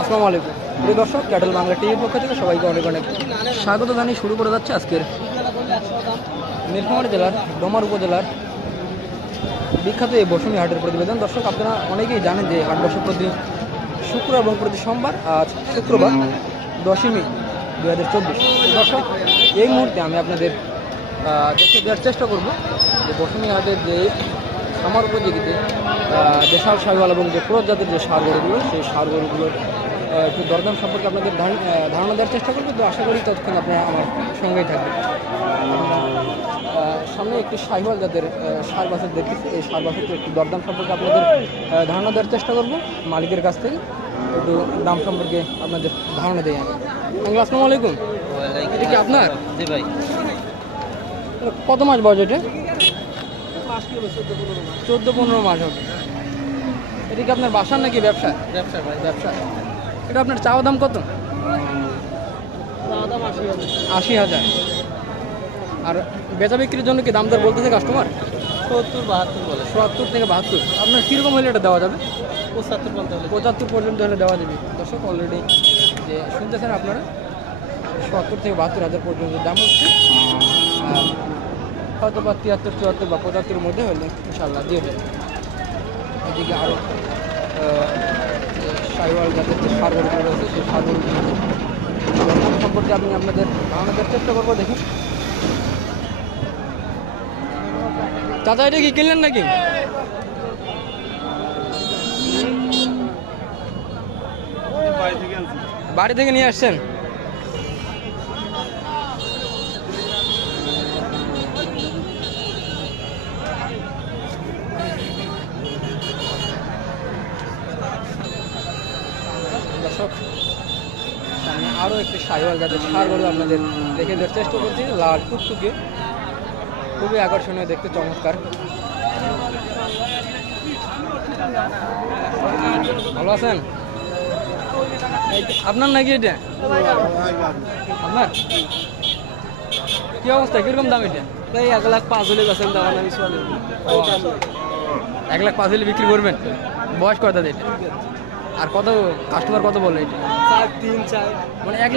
আসসালামু আলাইকুম প্রিয় দর্শক, ক্যাটেল বাংলা টিভির পক্ষ থেকে সবাইকে অনেক অনেক স্বাগত জানিয়ে শুরু করে যাচ্ছে আজকের নীলফামারী জেলার ডোমার উপজেলার বিখ্যাত এই বসুনি হাটের প্রতিবেদন। দর্শক, আপনারা অনেকেই জানেন যে হাট বসে প্রতি শুক্র এবং প্রতি সোমবার। আজ শুক্রবার 10ই মে 2024। দর্শক, এই মুহূর্তে আমি আপনাদের দেখে দেওয়ার চেষ্টা করব যে বসুনি হাটের যে খামার উপযোগীতে দেশাল শাহিওয়াল এবং যে ক্রস জাতের যে সার গরুগুলো, সেই সার গরুগুলোর একটু দরদাম সম্পর্কে আপনাদের ধারণা দেওয়ার চেষ্টা করবো। তো আশা করি ততক্ষণ আপনারা আমার সঙ্গেই থাকবেন। সামনে একটি শাহিওয়াল জাতের সার বাছুর দেখতেছি। এই সার বাছুরটি একটু দরদাম সম্পর্কে আপনাদের ধারণা দেওয়ার চেষ্টা করব মালিকের কাছ থেকে। একটু দাম সম্পর্কে আপনাদের ধারণা দেই আমি। আসসালামু আলাইকুম। এটা কি আপনার? জি ভাই। কত মাস বয়স এটা? 14-15 মাস হবে। এটা কি আপনার বাসার নাকি ব্যবসা? ব্যবসা ভাই। ব্যবসা। এটা আপনার চাওয়া দাম কত? 80,000। আর বেচা বিক্রির জন্য কি দাম দর বলতেছে কাস্টমার? 70-72 বলে। 70 থেকে 72। আপনার কীরকম হলে এটা দেওয়া যাবে? 75 বলতে হলে 75 পর্যন্ত হলে দেওয়া যাবে। দর্শক, অলরেডি যে শুনতেছেন আপনারা, 70 থেকে 72,000 পর্যন্ত দাম হচ্ছে। হয়তো বা 73, 74 বা 75-এর মধ্যে হলে ইনশাল্লাহ দিয়ে দেবে। এদিকে আরও শাহিওয়াল জাতের যে সার গরুগুলো রয়েছে, সেই সার গরুগুলো সম্পর্কে আমি আপনাদের ধারণা দেওয়ার চেষ্টা করবো। দেখুন চাচা, এটা কি কিনলেন নাকি? বাড়ি থেকে নিয়ে আসছেন? দর্শক, সামনে আরও একটি শাহিওয়াল জাতের সার গরু আপনাদের দেখে দেওয়ার চেষ্টা করছি। লাল টুকটুকে, খুবই আকর্ষণীয় দেখতে, চমৎকার। ভালো আছেন? আপনার নাকি এটা? আপনার কি অবস্থা, কিরকম দাম এটা? 1,05,000 হলে বেচেন, দাম আমি 1,05,000 হলে বিক্রি করবেন? বয়স কত এটা? আর কত কাস্টমার কত বললো এটা? 4-3-4 মানে 1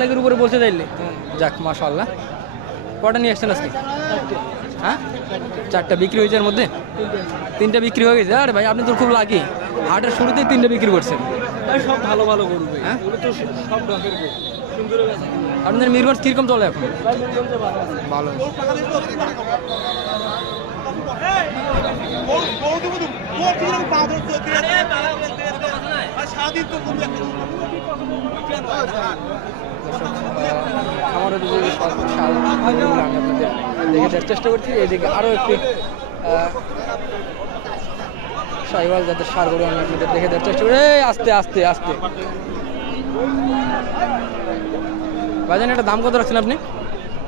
লাখের উপরে বলতে চাইলে? যাক, মাশাআল্লাহ। কটা নিয়ে আসছেন আজকে? হ্যাঁ, 4টা বিক্রি হয়েছে। এর মধ্যে 3টা বিক্রি হয়ে গেছে। আরে ভাই, আপনি তো খুব লাকি, হাটের শুরুতেই 3টা বিক্রি করছেন। সব ভালো ভালো গরু ভাই। হ্যাঁ, এগুলো তো সব ডকের গরু, সুন্দর বেচা। আপনাদের মিরগঞ্জ কিরকম চলে এখন? ভালো। আমারও যদি আমি আপনাদের দেখে দেওয়ার চেষ্টা করছি। এদিকে আরও একটি শাহিওয়াল যাদের সার গরু আমি আপনাদের দেখে দেওয়ার চেষ্টা করি। আস্তে আস্তে আস্তে ভাইজান, এটা দাম কত রাখছেন আপনি?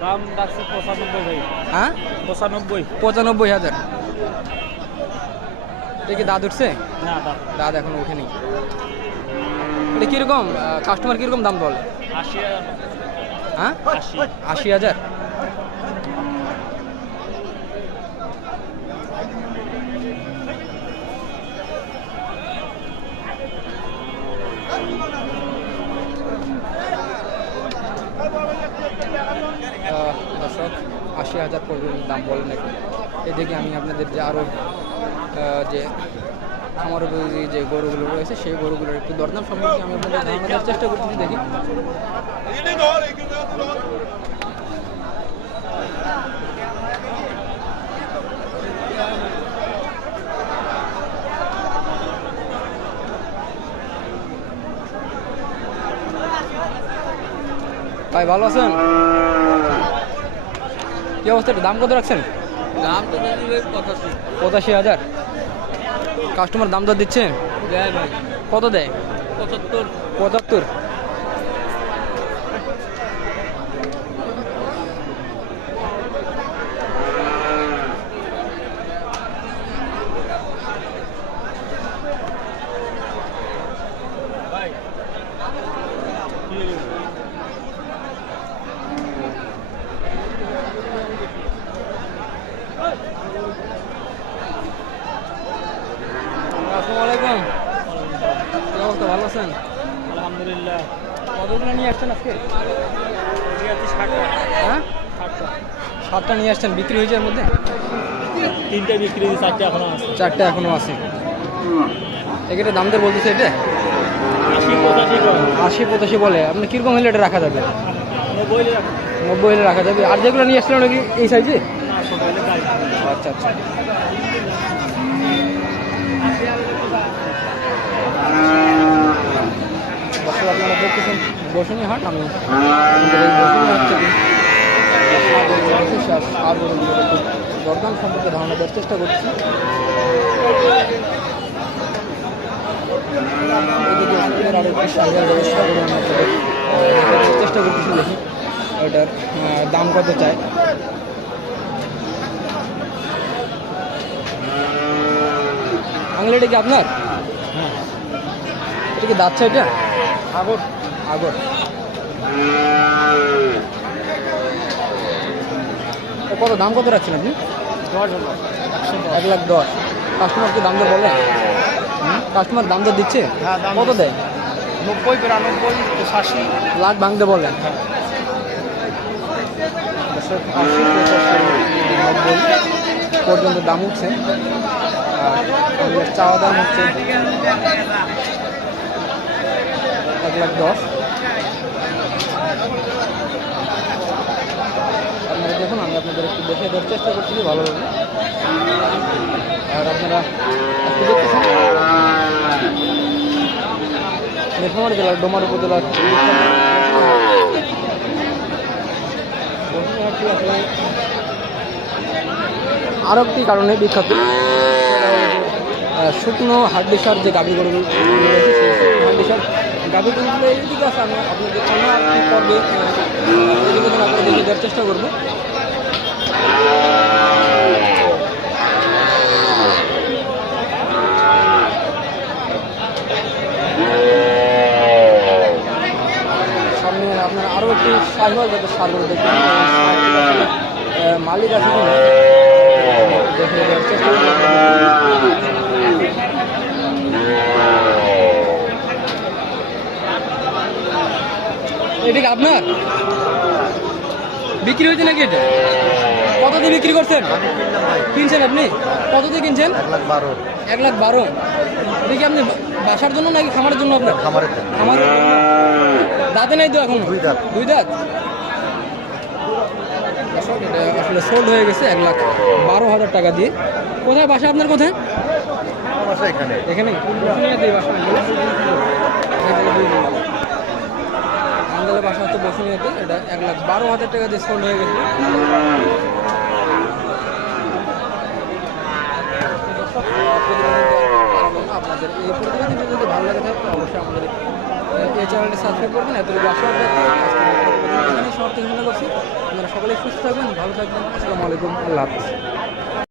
দাম রাখছে 95 ভাই। হ্যাঁ, 95,000। এটা কি দাঁত উঠছে? না, দাঁত এখনো উঠেনি। এটা কীরকম কাস্টমার কীরকম দাম বলে? 80,000। হ্যাঁ, 80,000। দর্শক, 80,000 পর্যন্ত দাম বলেন নাকি। এদিকে আমি আপনাদের যে আরও যে আমার যে গরুগুলো রয়েছে, সেই গরুগুলোর একটু দরদাম সম্পর্কে আমি আপনাদের ধারণা দেওয়ার চেষ্টা করতেছি। দেখি ভাই, ভালো আছেন? কি অবস্থা, দাম কত রাখছেন? দাম তো 85,000। কাস্টমার দাম দর দিচ্ছে? দেয় ভাই। কত দেয়? 75। আসসালামু আলাইকুম। আছেন? আলহামদুলিল্লাহ। কতগুলো নিয়ে আসছেন আজকে? ঠিক আছে 60টা। হ্যাঁ, 60টা। 7টা নিয়ে আসছেন, বিক্রি হয়েছে এর মধ্যে? 3টা বিক্রি হয়েছে, 4টা এখনো আছে। 4টা এখনো আছে। এখানে দাম দর বলতেছে এটা 80-85 করে। 80-85 বলে। আপনি কিরকম হলে এটা রাখা যাবে? 90 হলে রাখো। 90 হলে রাখা যাবে। আর যেগুলো নিয়ে আসছিলেন নাকি এই সাইজে? না, ছোট হলে গাই। আচ্ছা আচ্ছা। দর্শক আপনারা দেখতেছেন বসুনি হাট। আমি আমাদের এই বসুনি হাট থেকে সার গরুগুলোর একটু দরদাম সম্পর্কে ধারণা দেওয়ার চেষ্টা করছি। এদিকে স্কুলের আরও একটি সারিয়ার ব্যবস্থা করে আমি আপনাদের দেখার চেষ্টা করতেছি। দেখি এটার দাম কত চায়। আঙুল এটা কি আপনার? হ্যাঁ, এটা কি দাচ্ছে? এটা আগর আগর। কত দাম কত রাখছেন আপনি? 1,10,000। কাস্টমারকে দাম দর বলে? কাস্টমার দাম দর দিচ্ছে? হ্যাঁ, দাম কত দেয়? 90, 92, 85। লাখ ভাঙতে বলেন। 80-85-90 পর্যন্ত দাম উঠছে। আর আমাদের চাওয়া দাম হচ্ছে 1,10,000। আপনারা দেখুন, আমি আপনাদের একটু দেখে দেওয়ার চেষ্টা করছি ভালোভাবে। আর আপনারা একটু দেখতেছেন নীলফামারী জেলার ডোমার উপজেলার আরও একটি কারণে বিখ্যাত, সেটা হলো যে শুকনো হাড্ডিসার যে গাভী গরু রয়েছে, সেই শুকনো হাড্ডিসার গাভী গরুগুলো এইদিকে আছে। আমি আপনাদের সামনে একটি পর্বে এদিকে আপনারা দেখে দেওয়ার চেষ্টা করবো। সামনে আপনার আরও একটি সাইকেল যাতে সার গরু দেখতে মালিক আছে কিনা দেখে দেওয়ার চেষ্টা করবো। এটা কি আপনার? বিক্রি হয়েছে নাকি এটা? কত দিয়ে বিক্রি করছেন? কিনছেন আপনি? কত দিয়ে কিনছেন? 1,12,000। 1,12,000। এটা কি আপনি বাসার জন্য নাকি খামারের জন্য? আপনার খামারের খামারের জন্য। দাঁতে নাই তো এখন? 2 দাঁত। 2 দাঁত। এটা আসলে সোল্ড হয়ে গেছে 1,12,000 টাকা দিয়ে। কোথায় বাসা আপনার? কোথায় বাসা? এখানে এখানে আন্দালে বাসা হচ্ছে বসুনিয়াতে। এটা 1,12,000 টাকা দিয়ে সোল্ড হয়ে গেছে। আপনাদের এই প্রতিবেদনটি যদি ভালো লাগে থাকে অবশ্যই আমাদের এই চ্যানেলটি সাবস্ক্রাইব করবেন। এতটুকু আশা সমাপ্ত ঘোষণা করছি। আপনারা সকলেই সুস্থ থাকবেন, ভালো থাকবেন। আসসালামু আলাইকুম, আল্লাহ হাফিজ।